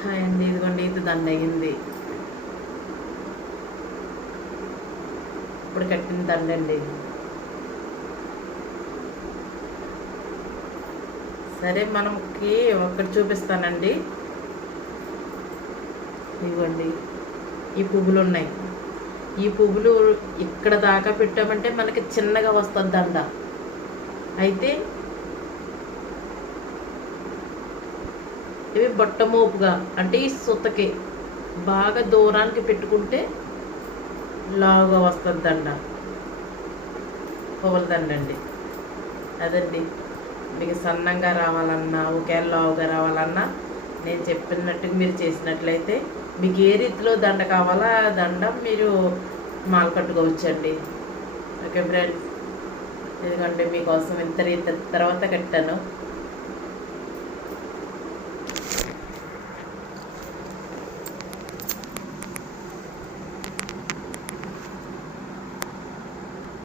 Hi అండి, ఇదిగోండి ఇది దండ అయ్యింది. ఇప్పుడు కట్టిన దండ అండి. సరే, మనకి ఒకటి చూపిస్తానండి. ఇదిగోండి ఈ పువ్వులు ఉన్నాయి. ఈ పువ్వులు ఇక్కడ దాకా పెట్టామంటే మనకి చిన్నగా వస్తుంది దండ. అయితే ఇవి బొట్టమోపుగా అంటే ఈ సుతకి బాగా దూరానికి పెట్టుకుంటే లావుగా వస్తుంది దండ. పువ్వుల దండ అండి అదండి. మీకు సన్నంగా రావాలన్నా ఒకేళ లావుగా రావాలన్నా నేను చెప్పినట్టుగా మీరు చేసినట్లయితే మీకు ఏ రీతిలో దండ కావాలో ఆ దండ మీరు మాల కట్టుకోవచ్చండి. ఓకే ఫ్రెండ్స్, ఎందుకంటే మీకోసం ఇంత తర్వాత కట్టాను.